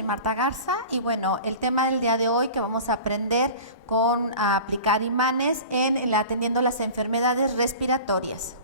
soy Marta Garza y bueno, el tema del día de hoy que vamos a aprender a aplicar imanes atendiendo las enfermedades respiratorias.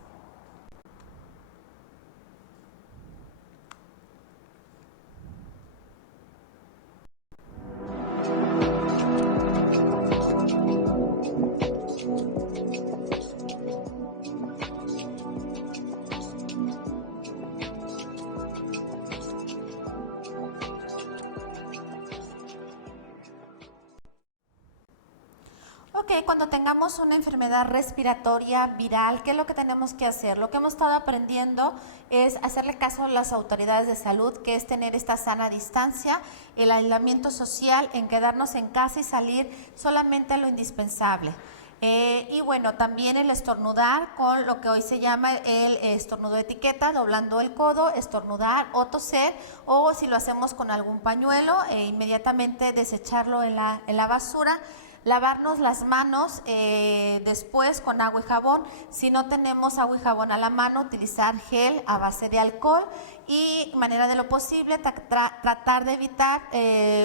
Cuando tengamos una enfermedad respiratoria viral, ¿qué es lo que tenemos que hacer? Lo que hemos estado aprendiendo es hacerle caso a las autoridades de salud, que es tener esta sana distancia, el aislamiento social, en quedarnos en casa y salir solamente a lo indispensable. Y bueno, también el estornudar con lo que hoy se llama el estornudo de etiqueta, doblando el codo, estornudar o toser, o si lo hacemos con algún pañuelo, inmediatamente desecharlo en la basura. Lavarnos las manos después con agua y jabón. Si no tenemos agua y jabón a la mano, utilizar gel a base de alcohol y, de manera de lo posible, tratar de evitar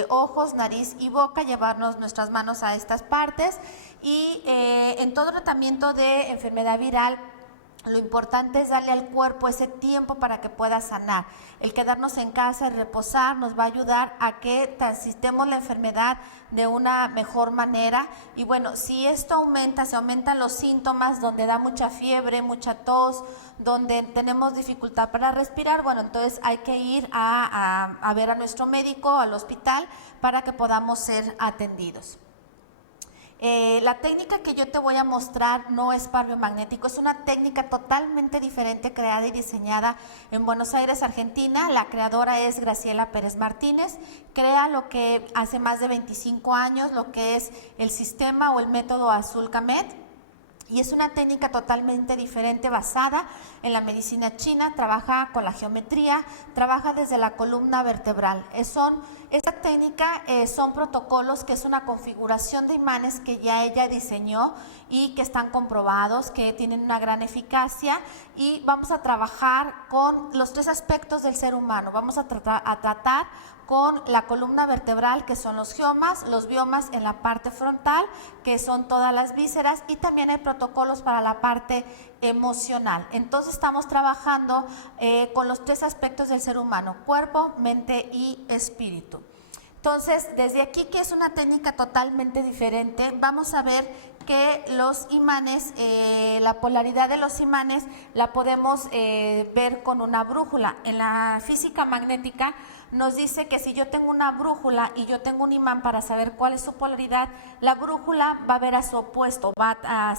ojos, nariz y boca, llevarnos nuestras manos a estas partes. Y en todo tratamiento de enfermedad viral, lo importante es darle al cuerpo ese tiempo para que pueda sanar. El quedarnos en casa y reposar nos va a ayudar a que transitemos la enfermedad de una mejor manera. Y bueno, si esto aumenta, se aumentan los síntomas, donde da mucha fiebre, mucha tos, donde tenemos dificultad para respirar, bueno, entonces hay que ir a ver a nuestro médico, al hospital, para que podamos ser atendidos. La técnica que yo te voy a mostrar no es par biomagnético, es una técnica totalmente diferente, creada y diseñada en Buenos Aires, Argentina. La creadora es Graciela Pérez Martínez. Crea lo que hace más de 25 años, lo que es el sistema o el método Azul-Kamet. Y es una técnica totalmente diferente, basada en la medicina china. Trabaja con la geometría, trabaja desde la columna vertebral. Esta técnica son protocolos, que es una configuración de imanes que ya ella diseñó y que están comprobados, que tienen una gran eficacia. Y vamos a trabajar con los 3 aspectos del ser humano. Vamos a tratar con la columna vertebral, que son los giomas, los biomas en la parte frontal, que son todas las vísceras, y también hay protocolos para la parte emocional. Entonces estamos trabajando con los 3 aspectos del ser humano: cuerpo, mente y espíritu. Entonces, desde aquí, que es una técnica totalmente diferente, vamos a ver que los imanes, la polaridad de los imanes la podemos ver con una brújula. En la física magnética nos dice que si yo tengo una brújula y yo tengo un imán, para saber cuál es su polaridad, la brújula va a ver a su opuesto,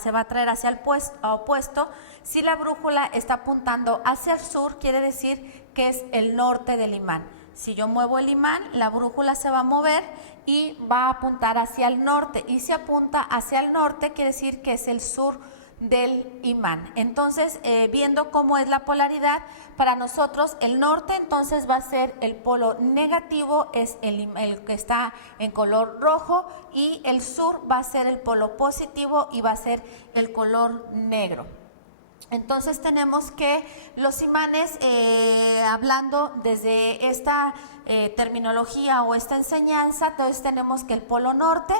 se va a traer hacia el opuesto. Si la brújula está apuntando hacia el sur, quiere decir que es el norte del imán. Si yo muevo el imán, la brújula se va a mover y va a apuntar hacia el norte. Y si apunta hacia el norte, quiere decir que es el sur del imán. Entonces, viendo cómo es la polaridad, para nosotros el norte entonces va a ser el polo negativo, es el que está en color rojo, y el sur va a ser el polo positivo y va a ser el color negro. Entonces tenemos que los imanes, hablando desde esta terminología o esta enseñanza, entonces tenemos que el polo norte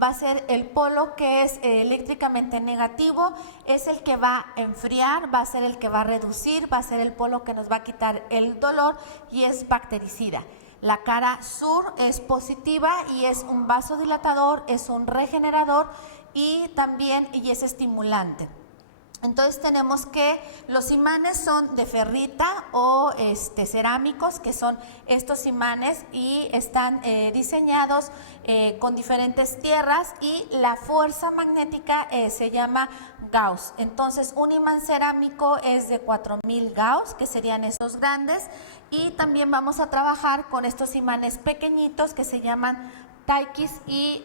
va a ser el polo que es eléctricamente negativo, es el que va a enfriar, va a ser el que va a reducir, va a ser el polo que nos va a quitar el dolor y es bactericida. La cara sur es positiva y es un vasodilatador, es un regenerador y es estimulante. Entonces tenemos que los imanes son de ferrita o cerámicos, que son estos imanes, y están diseñados con diferentes tierras, y la fuerza magnética se llama Gauss. Entonces un imán cerámico es de 4000 Gauss, que serían esos grandes, y también vamos a trabajar con estos imanes pequeñitos que se llaman taikis y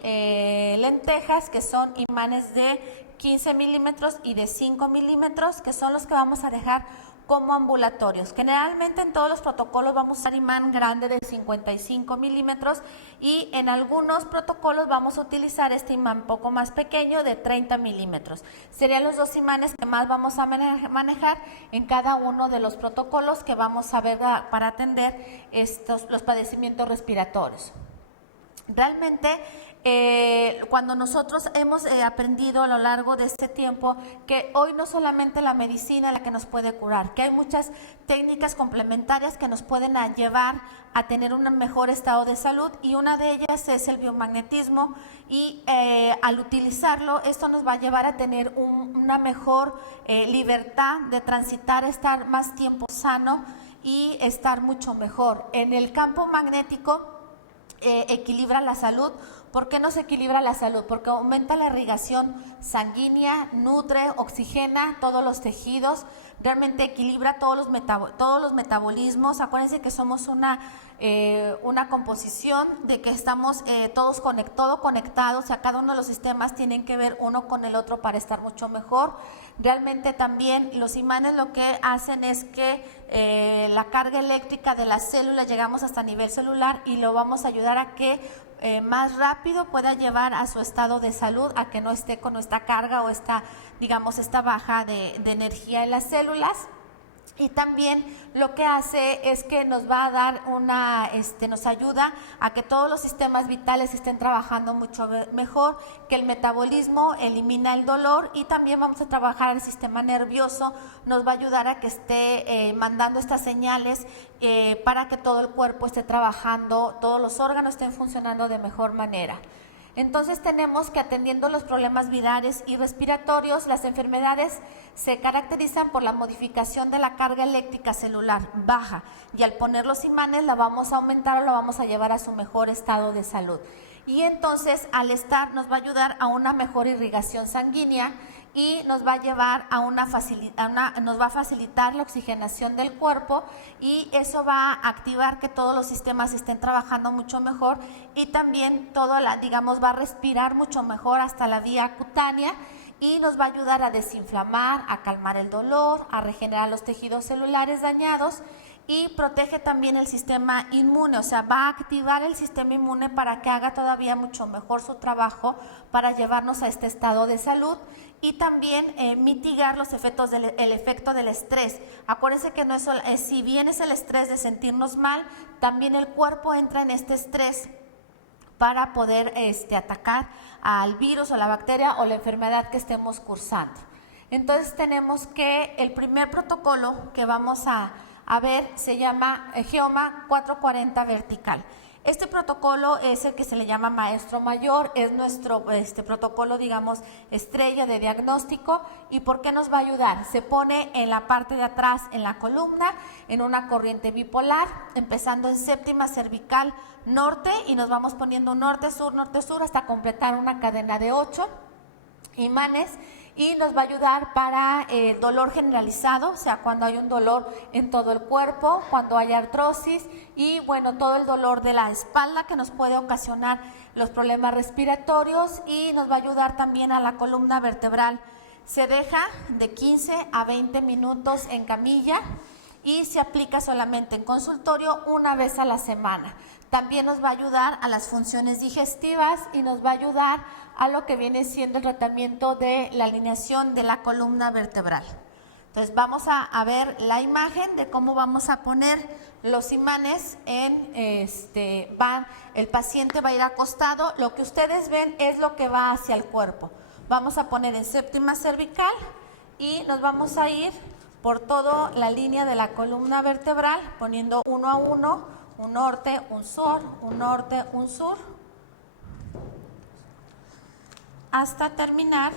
lentejas, que son imanes de 15 milímetros y de 5 milímetros, que son los que vamos a dejar como ambulatorios. Generalmente en todos los protocolos vamos a usar imán grande de 55 milímetros y en algunos protocolos vamos a utilizar este imán poco más pequeño de 30 milímetros. Serían los dos imanes que más vamos a manejar en cada uno de los protocolos que vamos a ver para atender los padecimientos respiratorios. Realmente cuando nosotros hemos aprendido a lo largo de este tiempo que hoy no solamente la medicina la que nos puede curar, que hay muchas técnicas complementarias que nos pueden llevar a tener un mejor estado de salud, y una de ellas es el biomagnetismo, y al utilizarlo esto nos va a llevar a tener una mejor libertad de transitar, estar más tiempo sano y estar mucho mejor. En el campo magnético equilibra la salud. ¿Por qué nos equilibra la salud? Porque aumenta la irrigación sanguínea, nutre, oxigena todos los tejidos, realmente equilibra todos los metabolismos. Acuérdense que somos una composición de que estamos todos conectados, o sea, cada uno de los sistemas tienen que ver uno con el otro para estar mucho mejor. Realmente también los imanes lo que hacen es que la carga eléctrica de las células, llegamos hasta nivel celular y lo vamos a ayudar a que más rápido pueda llevar a su estado de salud, a que no esté con esta carga o esta baja de energía en las células. Y también lo que hace es que nos va a dar nos ayuda a que todos los sistemas vitales estén trabajando mucho mejor, que el metabolismo elimina el dolor, y también vamos a trabajar el sistema nervioso, nos va a ayudar a que esté mandando estas señales para que todo el cuerpo esté trabajando, todos los órganos estén funcionando de mejor manera. Entonces tenemos que, atendiendo los problemas virales y respiratorios, las enfermedades se caracterizan por la modificación de la carga eléctrica celular baja, y al poner los imanes la vamos a aumentar o la vamos a llevar a su mejor estado de salud. Y entonces al estar nos va a ayudar a una mejor irrigación sanguínea y nos va a llevar nos va a facilitar la oxigenación del cuerpo, y eso va a activar que todos los sistemas estén trabajando mucho mejor, y también va a respirar mucho mejor hasta la vía cutánea, y nos va a ayudar a desinflamar, a calmar el dolor, a regenerar los tejidos celulares dañados, y protege también el sistema inmune, o sea, va a activar el sistema inmune para que haga todavía mucho mejor su trabajo para llevarnos a este estado de salud, y también mitigar los efectos el efecto del estrés. Acuérdense que no es si bien es el estrés de sentirnos mal, también el cuerpo entra en este estrés para poder atacar al virus o la bacteria o la enfermedad que estemos cursando. Entonces tenemos que el primer protocolo que vamos a ver se llama Geoma 440 vertical. Este protocolo es el que se le llama Maestro Mayor, es nuestro protocolo, digamos, estrella de diagnóstico. ¿Y por qué nos va a ayudar? Se pone en la parte de atrás, en la columna, en una corriente bipolar, empezando en séptima cervical norte, y nos vamos poniendo norte, sur, hasta completar una cadena de 8 imanes. Y nos va a ayudar para dolor generalizado, o sea, cuando hay un dolor en todo el cuerpo, cuando hay artrosis y bueno, todo el dolor de la espalda que nos puede ocasionar los problemas respiratorios, y nos va a ayudar también a la columna vertebral. Se deja de 15 a 20 minutos en camilla y se aplica solamente en consultorio una vez a la semana. También nos va a ayudar a las funciones digestivas y nos va a ayudar a lo que viene siendo el tratamiento de la alineación de la columna vertebral. Entonces vamos a ver la imagen de cómo vamos a poner los imanes el paciente va a ir acostado, lo que ustedes ven es lo que va hacia el cuerpo. Vamos a poner en séptima cervical y nos vamos a ir por toda la línea de la columna vertebral, poniendo uno a uno, un norte, un sur, un norte, un sur, hasta terminar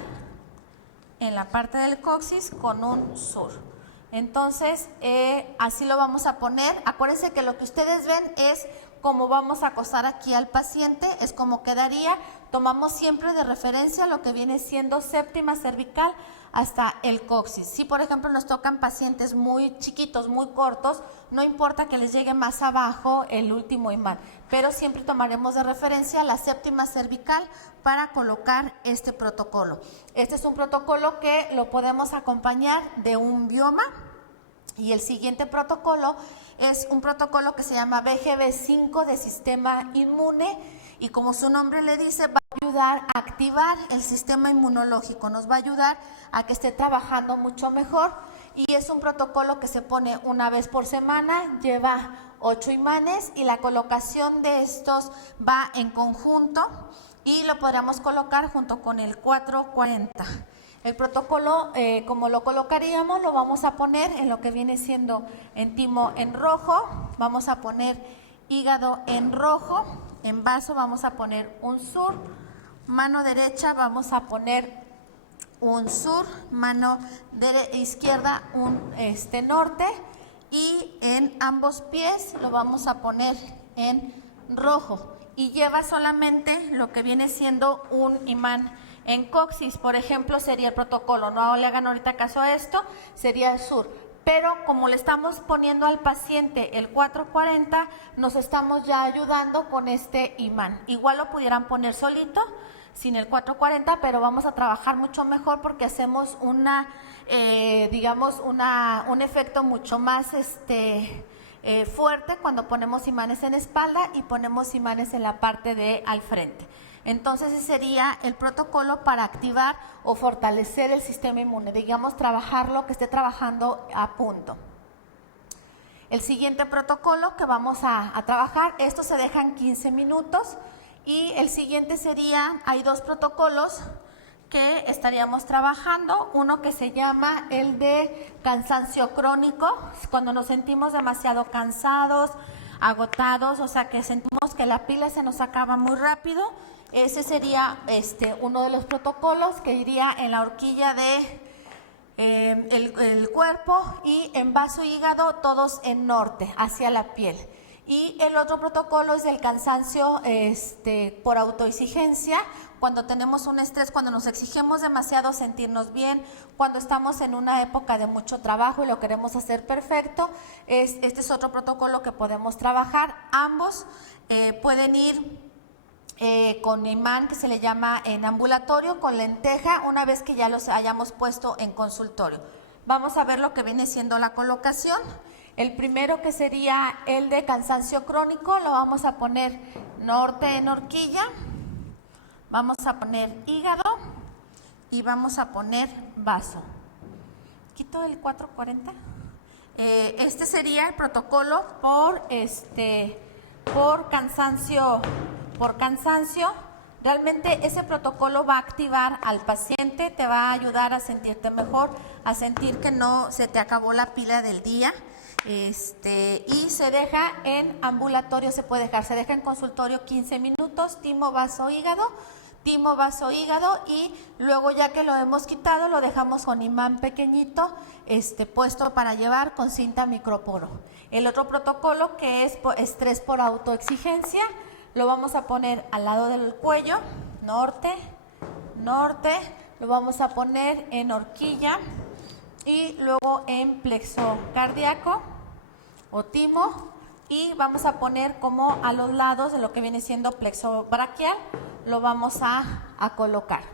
en la parte del coxis con un sur. Entonces, así lo vamos a poner. Acuérdense que lo que ustedes ven es cómo vamos a acostar aquí al paciente, es como quedaría. Tomamos siempre de referencia lo que viene siendo séptima cervical hasta el coxis. Si por ejemplo nos tocan pacientes muy chiquitos, muy cortos, no importa que les llegue más abajo el último imán, pero siempre tomaremos de referencia la séptima cervical para colocar este protocolo. Este es un protocolo que lo podemos acompañar de un bioma. Y el siguiente protocolo es un protocolo que se llama BGB5 de sistema inmune, y como su nombre le dice, va a ayudar a activar el sistema inmunológico, nos va a ayudar a que esté trabajando mucho mejor, y es un protocolo que se pone una vez por semana, lleva 8 imanes y la colocación de estos va en conjunto y lo podríamos colocar junto con el 440. El protocolo, como lo colocaríamos, lo vamos a poner en lo que viene siendo en timo en rojo, vamos a poner hígado en rojo, en vaso vamos a poner un sur, mano derecha vamos a poner un sur, mano izquierda un norte, y en ambos pies lo vamos a poner en rojo, y lleva solamente lo que viene siendo un imán en coxis. Por ejemplo, sería el protocolo, no le hagan ahorita caso a esto, sería el sur, pero como le estamos poniendo al paciente el 440, nos estamos ya ayudando con este imán. Igual lo pudieran poner solito, sin el 440, pero vamos a trabajar mucho mejor porque hacemos una, un efecto mucho más fuerte cuando ponemos imanes en espalda y ponemos imanes en la parte de al frente. Entonces ese sería el protocolo para activar o fortalecer el sistema inmune, digamos, trabajarlo, que esté trabajando a punto. El siguiente protocolo que vamos a trabajar, esto se dejan 15 minutos, y el siguiente sería, hay 2 protocolos que estaríamos trabajando, uno que se llama el de cansancio crónico, cuando nos sentimos demasiado cansados, agotados, o sea que sentimos que la pila se nos acaba muy rápido. Ese sería uno de los protocolos que iría en la horquilla de el cuerpo, y en vaso y hígado todos en norte, hacia la piel. Y el otro protocolo es el cansancio por autoexigencia, cuando tenemos un estrés, cuando nos exigimos demasiado sentirnos bien, cuando estamos en una época de mucho trabajo y lo queremos hacer perfecto. Este es otro protocolo que podemos trabajar. Ambos pueden ir con imán, que se le llama en ambulatorio, con lenteja, una vez que ya los hayamos puesto en consultorio. Vamos a ver lo que viene siendo la colocación. El primero, que sería el de cansancio crónico, lo vamos a poner norte en horquilla, vamos a poner hígado y vamos a poner vaso. ¿Quito el 440? Este sería el protocolo por cansancio. Realmente ese protocolo va a activar al paciente, te va a ayudar a sentirte mejor, a sentir que no se te acabó la pila del día. Y se deja en ambulatorio, se deja en consultorio 15 minutos, timo, vaso, hígado, y luego, ya que lo hemos quitado, lo dejamos con imán pequeñito, puesto para llevar con cinta microporo. El otro protocolo, que es estrés por autoexigencia, lo vamos a poner al lado del cuello, norte, lo vamos a poner en horquilla y luego en plexo cardíaco o timo, y vamos a poner como a los lados de lo que viene siendo plexo braquial, lo vamos a colocar.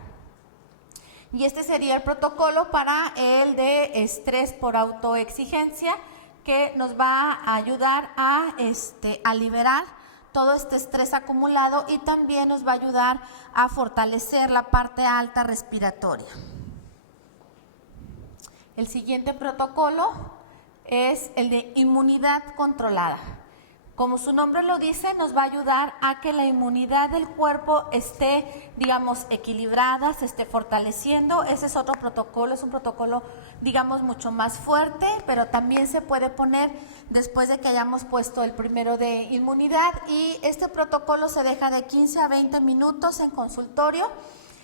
Y este sería el protocolo para el de estrés por autoexigencia, que nos va a ayudar a liberar todo este estrés acumulado, y también nos va a ayudar a fortalecer la parte alta respiratoria. El siguiente protocolo es el de inmunidad controlada. Como su nombre lo dice, nos va a ayudar a que la inmunidad del cuerpo esté, digamos, equilibrada, se esté fortaleciendo. Ese es otro protocolo, es un protocolo, digamos, mucho más fuerte, pero también se puede poner después de que hayamos puesto el primero de inmunidad, y este protocolo se deja de 15 a 20 minutos en consultorio.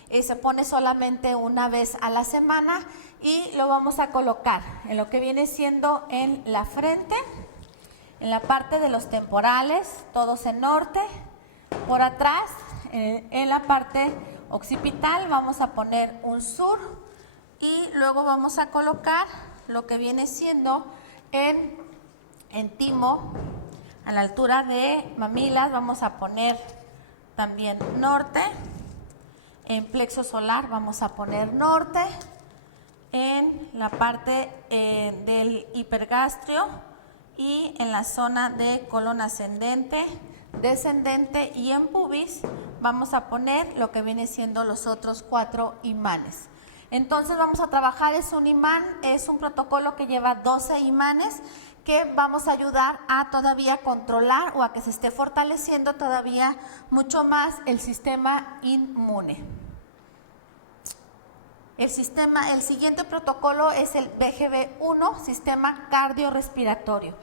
Se pone solamente una vez a la semana, y lo vamos a colocar en lo que viene siendo en la frente, en la parte de los temporales, todos en norte. Por atrás, en la parte occipital, vamos a poner un sur, y luego vamos a colocar lo que viene siendo en timo, a la altura de mamilas, vamos a poner también norte. En plexo solar vamos a poner norte, en la parte del hipergastrio y en la zona de colon ascendente, descendente, y en pubis vamos a poner lo que viene siendo los otros 4 imanes. Entonces vamos a trabajar, es un imán, es un protocolo que lleva 12 imanes que vamos a ayudar a todavía controlar o a que se esté fortaleciendo todavía mucho más el sistema inmune. El siguiente protocolo es el BGB-1, sistema cardiorrespiratorio.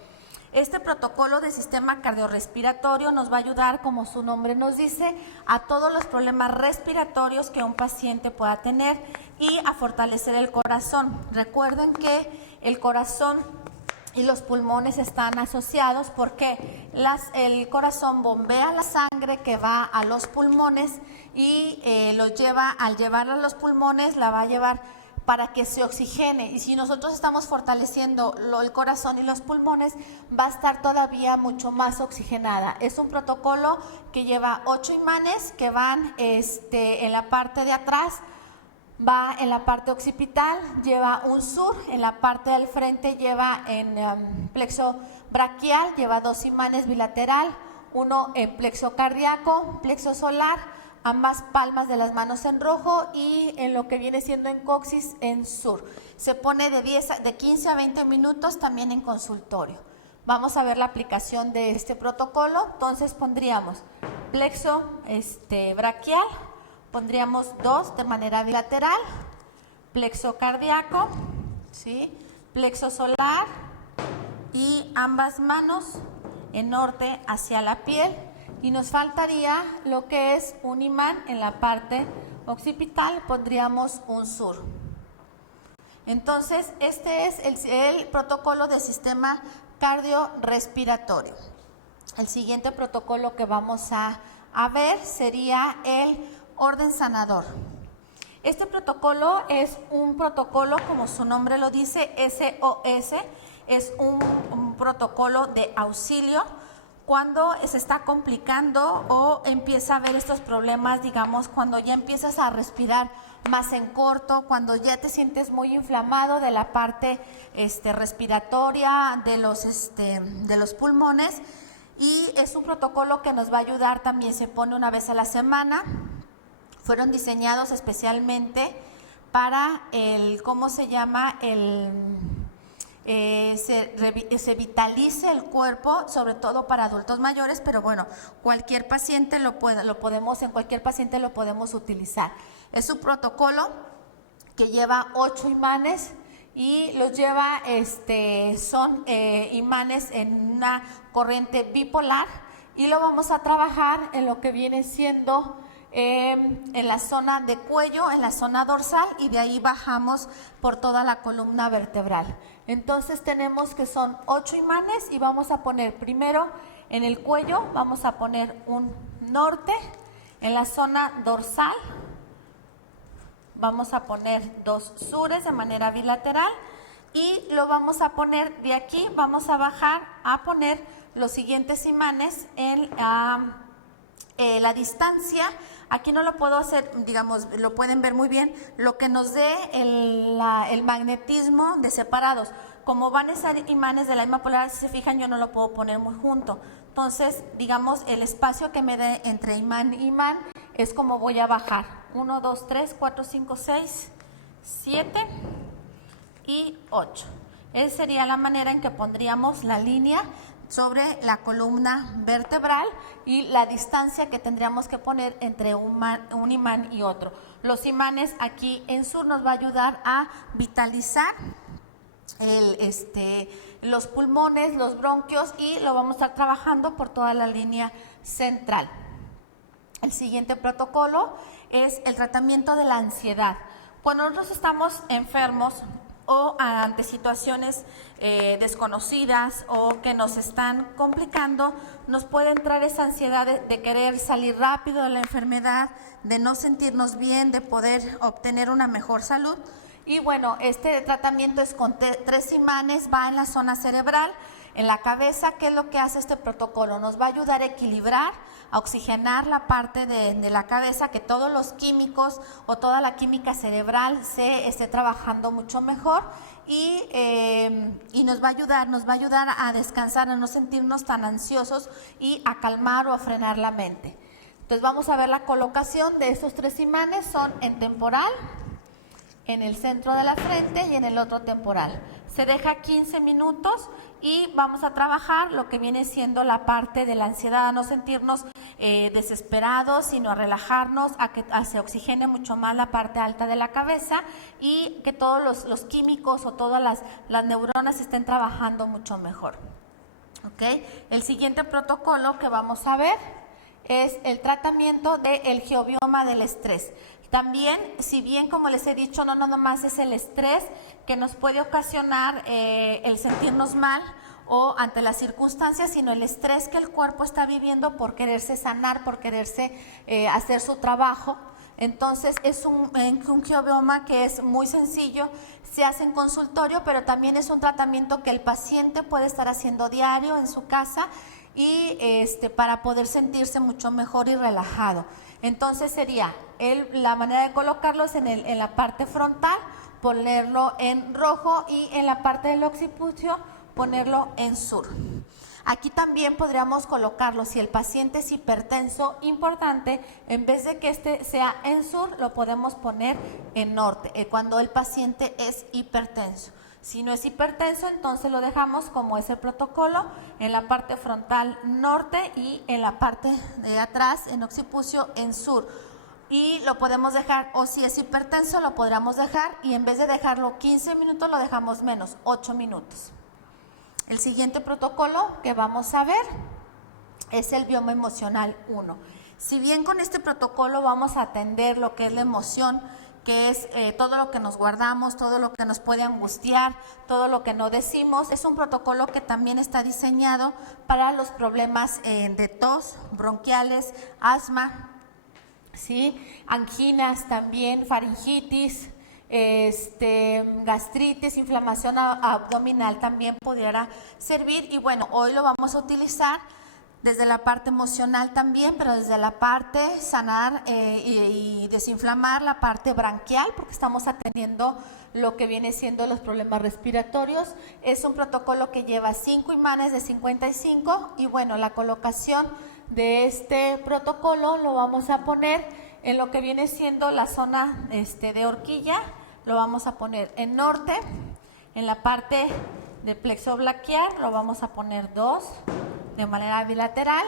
Este protocolo de sistema cardiorrespiratorio nos va a ayudar, como su nombre nos dice, a todos los problemas respiratorios que un paciente pueda tener y a fortalecer el corazón. Recuerden que el corazón y los pulmones están asociados porque el corazón bombea la sangre que va a los pulmones y al llevarla a los pulmones la va a llevar para que se oxigene, y si nosotros estamos fortaleciendo el corazón y los pulmones, va a estar todavía mucho más oxigenada. Es un protocolo que lleva 8 imanes que van en la parte de atrás, va en la parte occipital, lleva un sur, en la parte del frente lleva en plexo braquial, lleva 2 imanes bilateral, uno en plexo cardíaco, plexo solar, ambas palmas de las manos en rojo, y en lo que viene siendo en coxis en sur. Se pone de 15 a 20 minutos también en consultorio. Vamos a ver la aplicación de este protocolo. Entonces pondríamos plexo braquial, pondríamos 2 de manera bilateral, plexo cardíaco, ¿sí? Plexo solar y ambas manos en norte hacia la piel. Y nos faltaría lo que es un imán en la parte occipital, pondríamos un sur. Entonces, este es el protocolo del sistema cardiorrespiratorio. El siguiente protocolo que vamos a ver sería el orden sanador. Este protocolo es un protocolo, como su nombre lo dice, SOS, es un protocolo de auxilio. Cuando se está complicando o empieza a haber estos problemas, digamos, cuando ya empiezas a respirar más en corto, cuando ya te sientes muy inflamado de la parte respiratoria de los pulmones, y es un protocolo que nos va a ayudar también, se pone una vez a la semana. Fueron diseñados especialmente para se vitalice el cuerpo, sobre todo para adultos mayores, pero bueno, en cualquier paciente lo podemos utilizar. Es un protocolo que lleva 8 imanes y los lleva, son imanes en una corriente bipolar, y lo vamos a trabajar en lo que viene siendo en la zona de cuello, en la zona dorsal, y de ahí bajamos por toda la columna vertebral. Entonces tenemos que son 8 imanes y vamos a poner primero en el cuello, vamos a poner un norte, en la zona dorsal vamos a poner 2 sures de manera bilateral, y lo vamos a poner de aquí, vamos a bajar a poner los siguientes imanes en la distancia. Aquí no lo puedo hacer, digamos, lo pueden ver muy bien, lo que nos dé el magnetismo de separados. Como van a ser imanes de la misma polaridad, si se fijan, yo no lo puedo poner muy junto. Entonces, digamos, el espacio que me dé entre imán y imán es como voy a bajar. 1, 2, 3, 4, 5, 6, 7 y 8. Esa sería la manera en que pondríamos la línea sobre la columna vertebral y la distancia que tendríamos que poner entre un imán y otro. Los imanes aquí en sur nos va a ayudar a vitalizar los pulmones, los bronquios, y lo vamos a estar trabajando por toda la línea central. El siguiente protocolo es el tratamiento de la ansiedad. Cuando nosotros estamos enfermos o ante situaciones desconocidas o que nos están complicando, nos puede entrar esa ansiedad de querer salir rápido de la enfermedad, de no sentirnos bien, de poder obtener una mejor salud. Y bueno, este tratamiento es con 3 imanes, va en la zona cerebral, en la cabeza. ¿Qué es lo que hace este protocolo? Nos va a ayudar a equilibrar, a oxigenar la parte de la cabeza, que todos los químicos o toda la química cerebral se esté trabajando mucho mejor y nos va a ayudar a descansar, a no sentirnos tan ansiosos y a calmar o a frenar la mente. Entonces vamos a ver la colocación de estos 3 imanes. Son en temporal, en el centro de la frente y en el otro temporal. Se deja 15 minutos y vamos a trabajar lo que viene siendo la parte de la ansiedad, a no sentirnos desesperados, sino a relajarnos, a que se oxigene mucho más la parte alta de la cabeza y que todos los químicos o todas las neuronas estén trabajando mucho mejor. ¿Okay? El siguiente protocolo que vamos a ver es el tratamiento del geobioma del estrés. También, si bien como les he dicho, no nomás es el estrés que nos puede ocasionar el sentirnos mal o ante las circunstancias, sino el estrés que el cuerpo está viviendo por quererse sanar, por quererse hacer su trabajo. Entonces es un geobioma que es muy sencillo, se hace en consultorio, pero también es un tratamiento que el paciente puede estar haciendo diario en su casa y para poder sentirse mucho mejor y relajado. Entonces sería la manera de colocarlo es en la parte frontal, ponerlo en rojo, y en la parte del occipucio ponerlo en sur. Aquí también podríamos colocarlo, si el paciente es hipertenso, importante, en vez de que este sea en sur, lo podemos poner en norte, cuando el paciente es hipertenso. Si no es hipertenso, entonces lo dejamos como es el protocolo, en la parte frontal norte y en la parte de atrás, en occipucio, en sur. Y lo podemos dejar, o si es hipertenso, lo podríamos dejar, y en vez de dejarlo 15 minutos, lo dejamos menos, 8 minutos. El siguiente protocolo que vamos a ver es el bioma emocional 1. Si bien con este protocolo vamos a atender lo que es la emoción, que es todo lo que nos guardamos, todo lo que nos puede angustiar, todo lo que no decimos, es un protocolo que también está diseñado para los problemas de tos, bronquiales, asma, ¿sí? Anginas también, faringitis, gastritis, inflamación abdominal también pudiera servir. Y bueno, hoy lo vamos a utilizar desde la parte emocional también, pero desde la parte sanar y desinflamar la parte branquial, porque estamos atendiendo lo que viene siendo los problemas respiratorios. Es un protocolo que lleva 5 imanes de 55 y bueno, la colocación de este protocolo lo vamos a poner en lo que viene siendo la zona de horquilla. Lo vamos a poner en norte, en la parte de plexo braquial lo vamos a poner 2 de manera bilateral,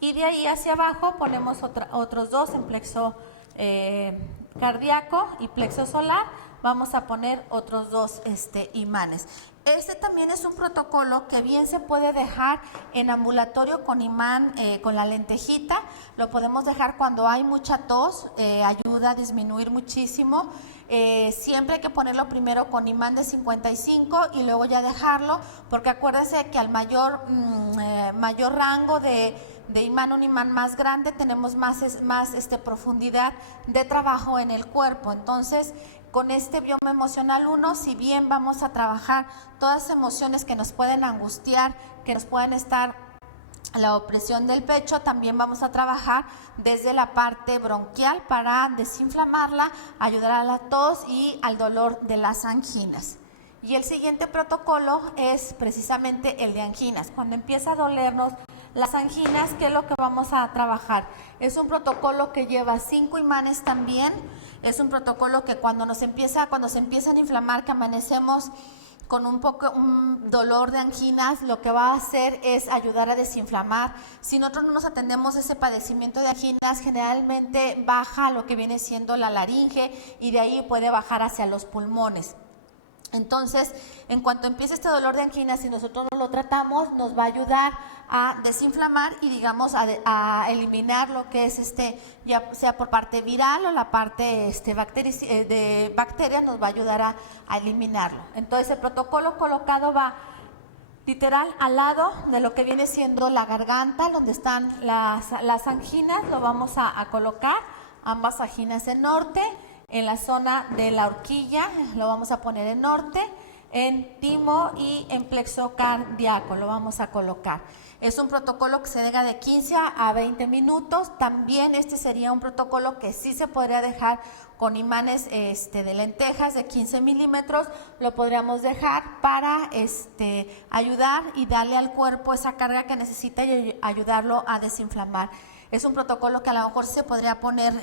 y de ahí hacia abajo ponemos otros 2 en plexo cardíaco y plexo solar. Vamos a poner otros 2 imanes. Este también es un protocolo que bien se puede dejar en ambulatorio con imán, con la lentejita. Lo podemos dejar cuando hay mucha tos, ayuda a disminuir muchísimo. Siempre hay que ponerlo primero con imán de 55 y luego ya dejarlo, porque acuérdense que al mayor rango de imán, un imán más grande, tenemos más profundidad de trabajo en el cuerpo. Entonces, con este bioma emocional 1, si bien vamos a trabajar todas las emociones que nos pueden angustiar, que nos pueden estar la opresión del pecho, también vamos a trabajar desde la parte bronquial para desinflamarla, ayudar a la tos y al dolor de las anginas. Y el siguiente protocolo es precisamente el de anginas. Cuando empieza a dolernos las anginas, ¿qué es lo que vamos a trabajar? Es un protocolo que lleva 5 imanes también. Es un protocolo que cuando se empiezan a inflamar, que amanecemos con un dolor de anginas, lo que va a hacer es ayudar a desinflamar. Si nosotros no nos atendemos ese padecimiento de anginas, generalmente baja lo que viene siendo la laringe y de ahí puede bajar hacia los pulmones. Entonces, en cuanto empiece este dolor de angina, si nosotros no lo tratamos, nos va a ayudar a desinflamar y digamos a eliminar lo que es ya sea por parte viral o la parte de bacterias, nos va a ayudar a eliminarlo. Entonces, el protocolo colocado va literal al lado de lo que viene siendo la garganta, donde están las anginas. Lo vamos a colocar, ambas anginas en norte. En la zona de la horquilla lo vamos a poner en norte, en timo y en plexo cardíaco. Lo vamos a colocar. Es un protocolo que se deja de 15 a 20 minutos. También este sería un protocolo que sí se podría dejar con imanes de lentejas de 15 milímetros. Lo podríamos dejar para ayudar y darle al cuerpo esa carga que necesita y ayudarlo a desinflamar. Es un protocolo que a lo mejor se podría poner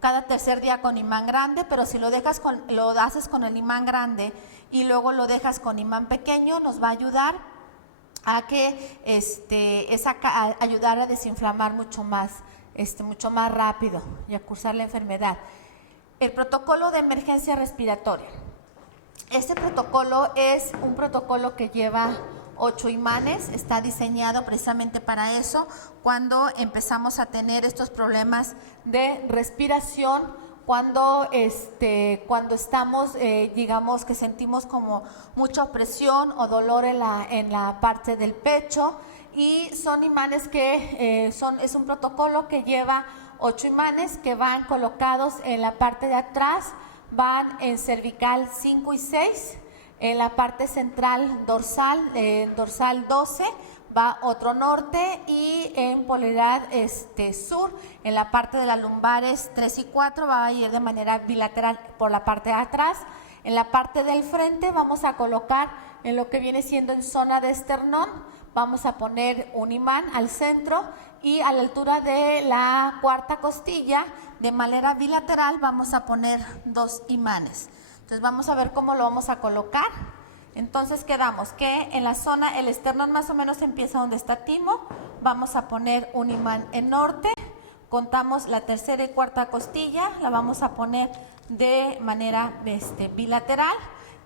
cada tercer día con imán grande, pero si lo haces con el imán grande y luego lo dejas con imán pequeño, nos va a ayudar a que ayudar a desinflamar mucho más rápido y a cursar la enfermedad. El protocolo de emergencia respiratoria. Este protocolo es un protocolo que lleva 8 imanes, está diseñado precisamente para eso, cuando empezamos a tener estos problemas de respiración, cuando estamos, digamos que sentimos como mucha opresión o dolor en la parte del pecho, y son imanes que es un protocolo que lleva 8 imanes que van colocados en la parte de atrás, van en cervical 5 y 6, en la parte central dorsal 12 va otro norte, y en polaridad sur, en la parte de las lumbares 3 y 4 va a ir de manera bilateral por la parte de atrás. En la parte del frente vamos a colocar en lo que viene siendo en zona de esternón, vamos a poner un imán al centro, y a la altura de la cuarta costilla de manera bilateral vamos a poner 2 imanes. Entonces vamos a ver cómo lo vamos a colocar. Entonces quedamos que en la zona, el esternón más o menos empieza donde está timo, vamos a poner un imán en norte, contamos la tercera y cuarta costilla, la vamos a poner de manera bilateral,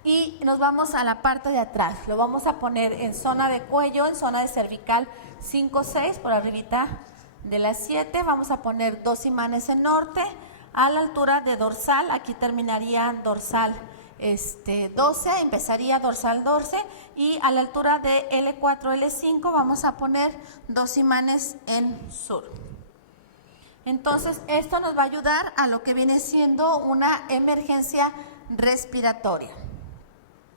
y nos vamos a la parte de atrás, lo vamos a poner en zona de cuello, en zona de cervical 5-6, por arribita de las 7, vamos a poner 2 imanes en norte, a la altura de dorsal, aquí terminaría dorsal 12, empezaría dorsal 12, y a la altura de L4, L5 vamos a poner 2 imanes en sur. Entonces esto nos va a ayudar a lo que viene siendo una emergencia respiratoria.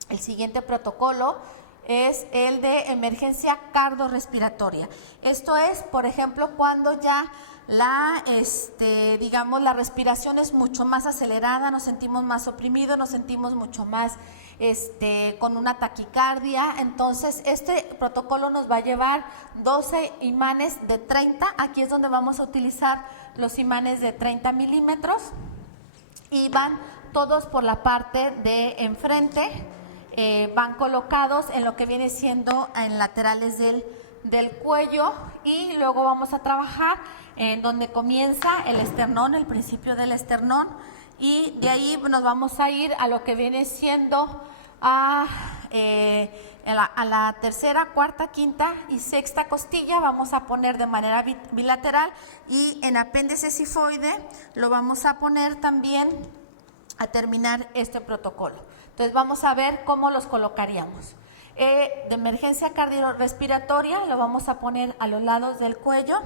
El siguiente protocolo es el de emergencia cardiorrespiratoria. Esto es, por ejemplo, cuando ya la respiración es mucho más acelerada, nos sentimos más oprimidos, nos sentimos mucho más con una taquicardia. Entonces este protocolo nos va a llevar 12 imanes de 30, aquí es donde vamos a utilizar los imanes de 30 milímetros, y van todos por la parte de enfrente, van colocados en lo que viene siendo en laterales del cuello, y luego vamos a trabajar en donde comienza el esternón, el principio del esternón, y de ahí nos vamos a ir a lo que viene siendo a la tercera, cuarta, quinta y sexta costilla. Vamos a poner de manera bilateral, y en apéndice cifoide lo vamos a poner también a terminar este protocolo. Entonces vamos a ver cómo los colocaríamos. De emergencia cardiorrespiratoria lo vamos a poner a los lados del cuello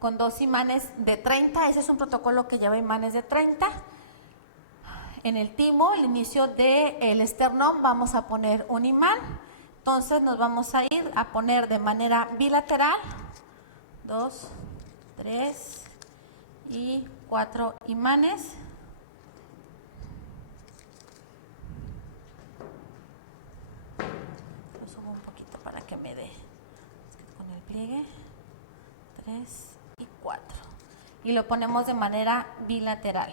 con 2 imanes de 30, ese es un protocolo que lleva imanes de 30. En el timo, el inicio del esternón, vamos a poner un imán, entonces nos vamos a ir a poner de manera bilateral 2, 3 y 4 imanes. Lo subo un poquito para que me dé con el pliegue. 3 y 4, y lo ponemos de manera bilateral.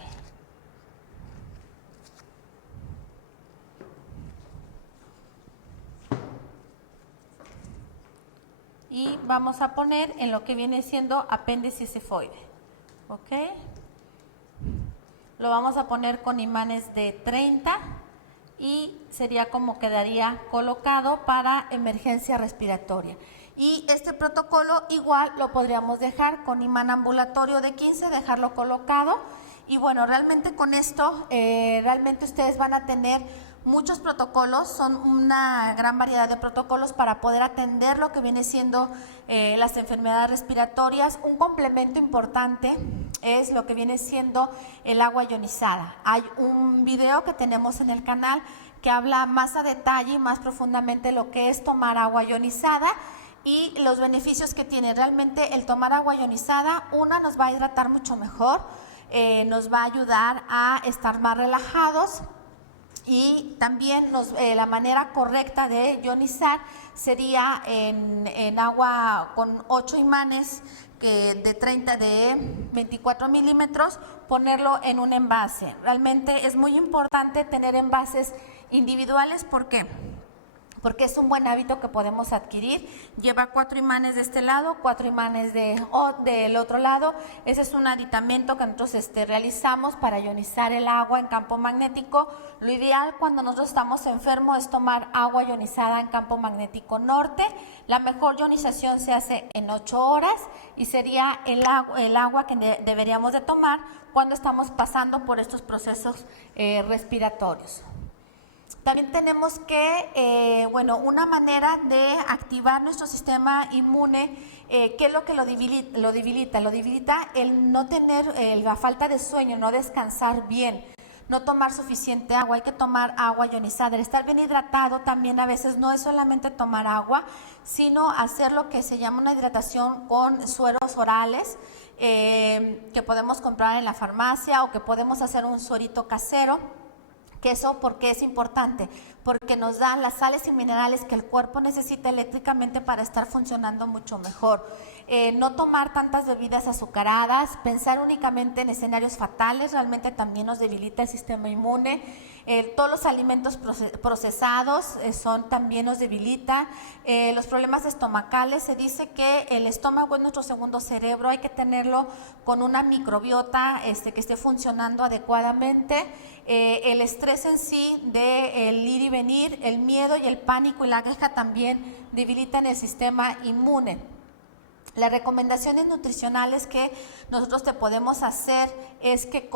Y vamos a poner en lo que viene siendo apéndice cifoide, ¿ok? Lo vamos a poner con imanes de 30, y sería como quedaría colocado para emergencia respiratoria. Y este protocolo igual lo podríamos dejar con imán ambulatorio de 15, dejarlo colocado. Y bueno, realmente con esto, realmente ustedes van a tener muchos protocolos, son una gran variedad de protocolos para poder atender lo que viene siendo las enfermedades respiratorias. Un complemento importante es lo que viene siendo el agua ionizada. Hay un video que tenemos en el canal que habla más a detalle y más profundamente lo que es tomar agua ionizada y los beneficios que tiene. Realmente el tomar agua ionizada, una, nos va a hidratar mucho mejor, nos va a ayudar a estar más relajados, y también la manera correcta de ionizar sería en agua con 8 imanes de 24 milímetros, ponerlo en un envase. Realmente es muy importante tener envases individuales. ¿Por qué? Porque es un buen hábito que podemos adquirir. Lleva 4 imanes de este lado, 4 imanes del otro lado. Ese es un aditamento que nosotros realizamos para ionizar el agua en campo magnético. Lo ideal cuando nosotros estamos enfermos es tomar agua ionizada en campo magnético norte. La mejor ionización se hace en 8 horas y sería el agua que deberíamos de tomar cuando estamos pasando por estos procesos respiratorios. También tenemos que, una manera de activar nuestro sistema inmune, ¿qué es lo que lo debilita? Lo debilita el no tener la falta de sueño, no descansar bien, no tomar suficiente agua. Hay que tomar agua ionizada. El estar bien hidratado también a veces no es solamente tomar agua, sino hacer lo que se llama una hidratación con sueros orales, que podemos comprar en la farmacia o que podemos hacer un suerito casero. Que eso, ¿por qué es importante? Porque nos da las sales y minerales que el cuerpo necesita eléctricamente para estar funcionando mucho mejor. No tomar tantas bebidas azucaradas, pensar únicamente en escenarios fatales, realmente también nos debilita el sistema inmune. Todos los alimentos procesados también nos debilitan. Los problemas estomacales, se dice que el estómago es nuestro segundo cerebro, hay que tenerlo con una microbiota que esté funcionando adecuadamente. El estrés en sí de el ir y venir, el miedo y el pánico y la queja también debilitan el sistema inmune. Las recomendaciones nutricionales que nosotros te podemos hacer es que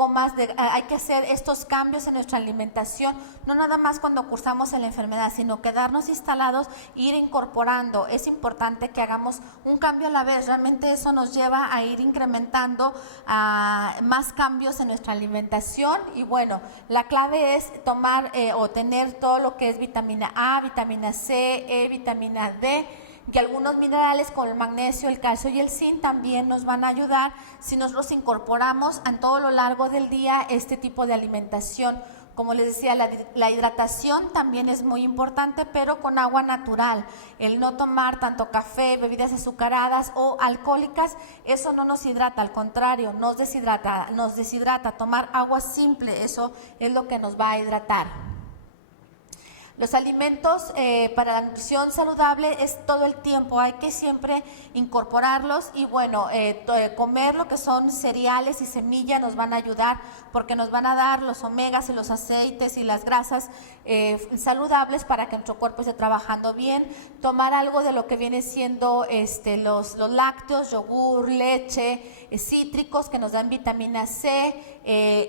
hay que hacer estos cambios en nuestra alimentación, no nada más cuando cursamos en la enfermedad, sino quedarnos instalados e ir incorporando. Es importante que hagamos un cambio a la vez. Realmente eso nos lleva a ir incrementando más cambios en nuestra alimentación. Y bueno, la clave es tomar o tener todo lo que es vitamina A, vitamina C, vitamina D, que algunos minerales como el magnesio, el calcio y el zinc también nos van a ayudar si nosotros incorporamos a todo lo largo del día este tipo de alimentación. Como les decía, la hidratación también es muy importante, pero con agua natural. El no tomar tanto café, bebidas azucaradas o alcohólicas, eso no nos hidrata, al contrario, nos deshidrata. Tomar agua simple, eso es lo que nos va a hidratar. Los alimentos para la nutrición saludable es todo el tiempo, hay que siempre incorporarlos y bueno, comer lo que son cereales y semillas nos van a ayudar porque nos van a dar los omegas y los aceites y las grasas saludables para que nuestro cuerpo esté trabajando bien. Tomar algo de lo que viene siendo los lácteos, yogur, leche, cítricos que nos dan vitamina C,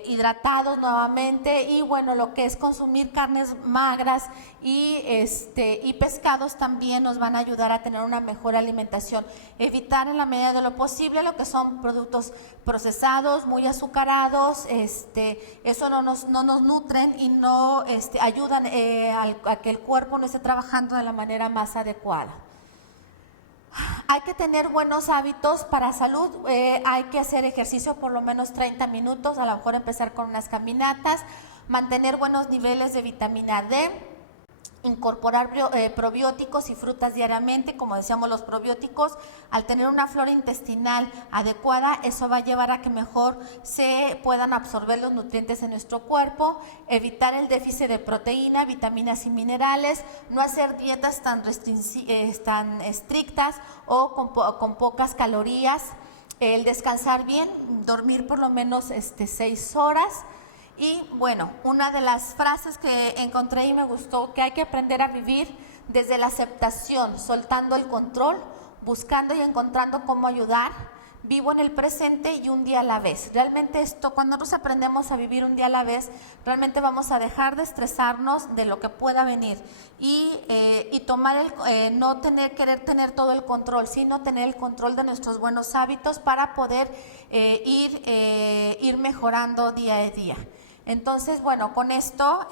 hidratados nuevamente y bueno, lo que es consumir carnes magras y pescados también nos van a ayudar a tener una mejor alimentación. Evitar en la medida de lo posible lo que son productos procesados, muy azucarados, eso no nos nutren y no ayudan a que el cuerpo no esté trabajando de la manera más adecuada. Hay que tener buenos hábitos para salud, hay que hacer ejercicio por lo menos 30 minutos, a lo mejor empezar con unas caminatas, mantener buenos niveles de vitamina D, incorporar probióticos y frutas diariamente. Como decíamos, los probióticos, al tener una flora intestinal adecuada, eso va a llevar a que mejor se puedan absorber los nutrientes en nuestro cuerpo. Evitar el déficit de proteína, vitaminas y minerales, no hacer dietas tan estrictas o con pocas calorías. El descansar bien, dormir por lo menos 6 horas. Y bueno, una de las frases que encontré y me gustó, que hay que aprender a vivir desde la aceptación, soltando el control, buscando y encontrando cómo ayudar, vivo en el presente y un día a la vez. Realmente cuando nos aprendemos a vivir un día a la vez, realmente vamos a dejar de estresarnos de lo que pueda venir y tomar no querer tener todo el control, sino tener el control de nuestros buenos hábitos para poder ir mejorando día a día. Entonces, bueno, con esto,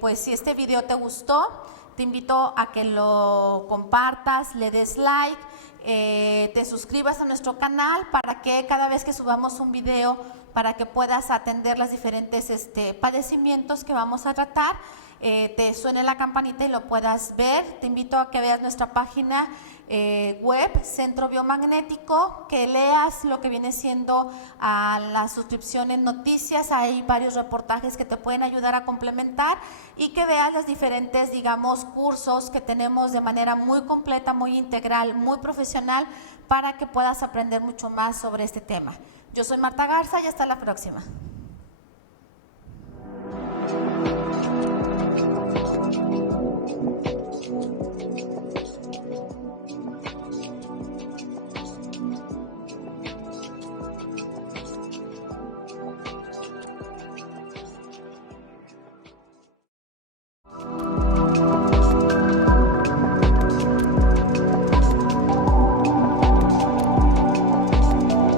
pues si este video te gustó, te invito a que lo compartas, le des like, te suscribas a nuestro canal para que cada vez que subamos un video, para que puedas atender los diferentes padecimientos que vamos a tratar, te suene la campanita y lo puedas ver. Te invito a que veas nuestra página web, Centro Biomagnético, que leas lo que viene siendo la suscripción en noticias. Hay varios reportajes que te pueden ayudar a complementar y que veas los diferentes, digamos, cursos que tenemos de manera muy completa, muy integral, muy profesional, para que puedas aprender mucho más sobre este tema. Yo soy Marta Garza y hasta la próxima.